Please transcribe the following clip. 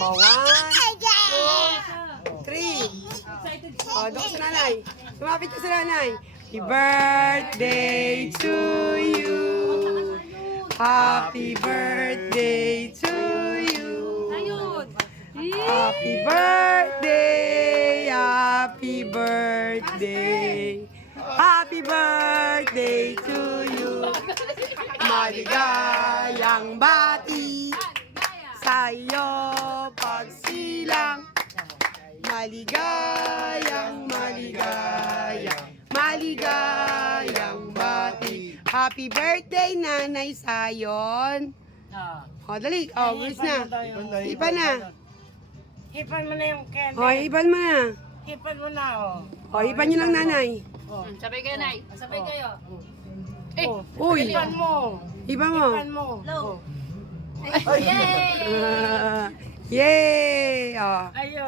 Oh, 1, 2, 3. Oh, doon sa nanay. Lumapit ka sa nanay. Happy birthday to you. Happy birthday to you. Happy birthday. Happy birthday. Happy birthday to you. Maligayang bati sa iyo pagsilang. Maligayang bati. Happy birthday, Nanay Sayon. O, dali. O, gulis na. Ipan na. Hipan mo na yung candy. O, ipan mo na. Hipan mo na, oh. O, ipan nyo lang, Nanay. Sabay kayo, Nay. Sabay kayo. Uy, Hipan mo. ipan mo. Hipan mo. Low. Yay! O. Ayun.